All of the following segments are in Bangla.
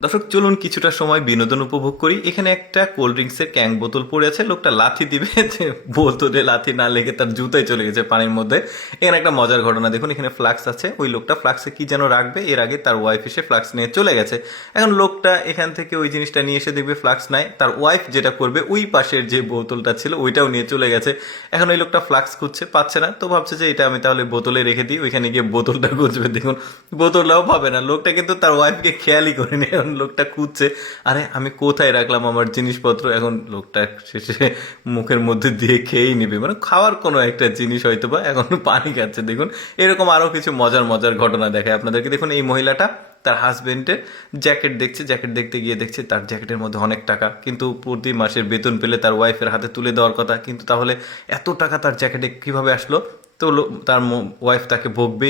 দর্শক চলুন কিছুটা সময় বিনোদন উপভোগ করি। এখানে একটা কোল্ড ড্রিঙ্কসের ক্যাং বোতল পড়ে আছে, লোকটা লাথি দিবে যে বোতলে লাথি না লেগে তার জুতায় চলে গেছে পানির মধ্যে। এখানে একটা মজার ঘটনা দেখুন, এখানে ফ্লাক্স আছে, ওই লোকটা ফ্লাক্সে কি যেন রাখবে, এর আগে তার ওয়াইফ এসে ফ্লাক্স নিয়ে চলে গেছে। এখন লোকটা এখান থেকে ওই জিনিসটা নিয়ে এসে দেখবে ফ্লাক্স নাই, তার ওয়াইফ যেটা করবে ওই পাশের যে বোতলটা ছিল ওইটাও নিয়ে চলে গেছে। এখন ওই লোকটা ফ্লাক্স খুঁজছে, পাচ্ছে না, তো ভাবছে যে এটা আমি তাহলে বোতলে রেখে দিই, ওইখানে গিয়ে বোতলটা খুঁজবে, দেখুন বোতলটাও পাবে না। লোকটা কিন্তু তার ওয়াইফকে খেয়ালই করেনি, এখন লোকটা খুঁজছে আরে আমি কোথায় রাখলাম আমার জিনিসপত্র। এখন লোকটা শেষে মুখের মধ্যে দিয়ে খেয়েই নিবে, মানে খাওয়ার কোনো একটা জিনিস হয়তো বা, এখন পানি খাচ্ছে। দেখুন এরকম আরো কিছু মজার মজার ঘটনা দেখায় আপনাদেরকে। দেখুন এই মহিলাটা তার হাজবেন্ডের জ্যাকেট দেখছে, জ্যাকেট দেখতে গিয়ে দেখছে তার জ্যাকেটের মধ্যে অনেক টাকা, কিন্তু প্রতি মাসের বেতন পেলে তার ওয়াইফের হাতে তুলে দেওয়ার কথা, কিন্তু তাহলে এত টাকা তার জ্যাকেটে কিভাবে আসলো। তো তার ওয়াইফ তাকে বকবে,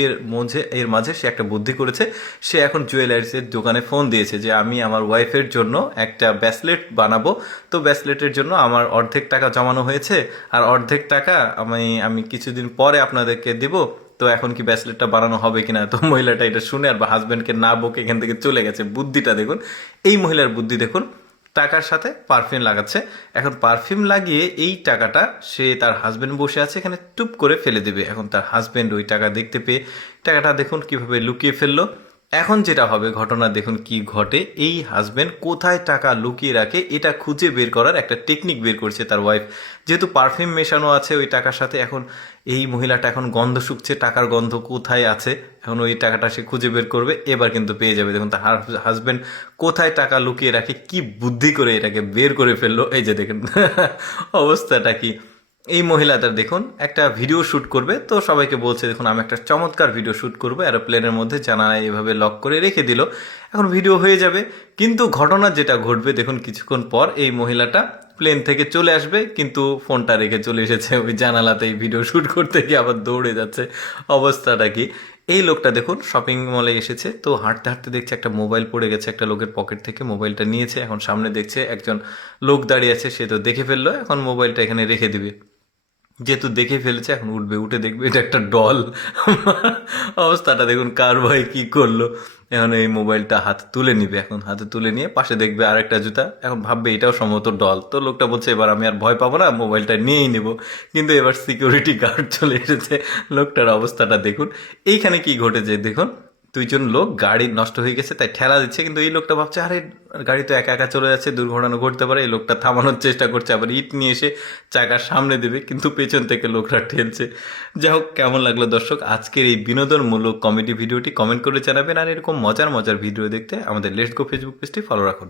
এর মাঝে সে একটা বুদ্ধি করেছে। সে এখন জুয়েলারিসের দোকানে ফোন দিয়েছে যে আমি আমার ওয়াইফের জন্য একটা ব্যাসলেট বানাবো, তো ব্যাসলেটের জন্য আমার অর্ধেক টাকা জমানো হয়েছে, আর অর্ধেক টাকা আমি আমি কিছুদিন পরে আপনাদেরকে দেব, তো এখন কি ব্যাসলেটটা বানানো হবে কিনা। তো মহিলাটা এটা শুনে আর হাজব্যান্ডকে না বকে এখান থেকে চলে গেছে। বুদ্ধিটা দেখুন, এই মহিলার বুদ্ধি দেখুন, টাকার সাথে পারফিউম লাগাচ্ছে। এখন পারফিউম লাগিয়ে এই টাকাটা সে, তার হাজবেন্ড বসে আছে এখানে, টুপ করে ফেলে দেবে। এখন তার হাজবেন্ড ওই টাকা দেখতে পেয়ে টাকাটা দেখুন কিভাবে লুকিয়ে ফেললো। এখন যেটা হবে ঘটনা দেখুন কি ঘটে, এই হাজবেন্ড কোথায় টাকা লুকিয়ে রাখে এটা খুঁজে বের করার একটা টেকনিক বের করছে তার ওয়াইফ। যেহেতু পারফিউম মেশানো আছে ওই টাকার সাথে, এখন এই মহিলাটা এখন গন্ধ শুকছে টাকার গন্ধ কোথায় আছে, এখন ওই টাকাটা সে খুঁজে বের করবে, এবার কিন্তু পেয়ে যাবে। দেখুন তার হাজবেন্ড কোথায় টাকা লুকিয়ে রাখে, কি বুদ্ধি করে এটাকে বের করে ফেললো, এই যে দেখুন অবস্থাটা কি। এই মহিলাটার দেখুন একটা ভিডিও শ্যুট করবে, তো সবাইকে বলছে দেখুন আমি একটা চমৎকার ভিডিও শ্যুট করবো, এরোপ্লেনের মধ্যে জানালায় এভাবে লক করে রেখে দিল, এখন ভিডিও হয়ে যাবে। কিন্তু ঘটনা যেটা ঘটবে দেখুন, কিছুক্ষণ পর এই মহিলাটা প্লেন থেকে চলে আসবে, কিন্তু ফোনটা রেখে চলে এসেছে ওই জানালাতেই, ভিডিও শ্যুট করতে গিয়ে আবার দৌড়ে যাচ্ছে। অবস্থাটা কি। এই লোকটা দেখুন শপিং মলে এসেছে, তো হাঁটতে হাঁটতে দেখছে একটা মোবাইল পড়ে গেছে একটা লোকের পকেট থেকে, মোবাইলটা নিয়েছে, এখন সামনে দেখছে একজন লোক দাঁড়িয়ে আছে, সে তো দেখে ফেললো, এখন মোবাইলটা এখানে রেখে দিবে। যেহেতু দেখে ফেলেছে এখন উঠবে, উঠে দেখবে এটা একটা ডল। অবস্থাটা দেখুন কার ভাই কি করলো। এখন এই মোবাইলটা হাতে তুলে নিবে, এখন হাতে তুলে নিয়ে পাশে দেখবে আরেকটা জুতা, এখন ভাববে এটাও সম্ভবত ডল। তো লোকটা বলছে এবার আমি আর ভয় পাবো না, মোবাইলটা নিয়েই নেব। কিন্তু এবার সিকিউরিটি গার্ড চলে এসেছে। লোকটার অবস্থাটা দেখুন। এইখানে কি ঘটেছে দেখুন, দুইজন লোক গাড়ি নষ্ট হয়ে গেছে তাই ঠেলা দিচ্ছে, কিন্তু এই লোকটা ভাবছে আরে গাড়ি তো একা একা চলে যাচ্ছে, দুর্ঘটনা ঘটতে পারে। এই লোকটা থামানোর চেষ্টা করছে, আবার ইট নিয়ে এসে চাকার সামনে দেবে, কিন্তু পেছন থেকে লোকরা ঠেলছে। যাই হোক, কেমন লাগলো দর্শক আজকের এই বিনোদনমূলক কমেডি ভিডিওটি, কমেন্ট করে জানাবেন। আর এরকম মজার মজার ভিডিও দেখতে আমাদের লেটস গো ফেসবুক পেজটি ফলো রাখুন।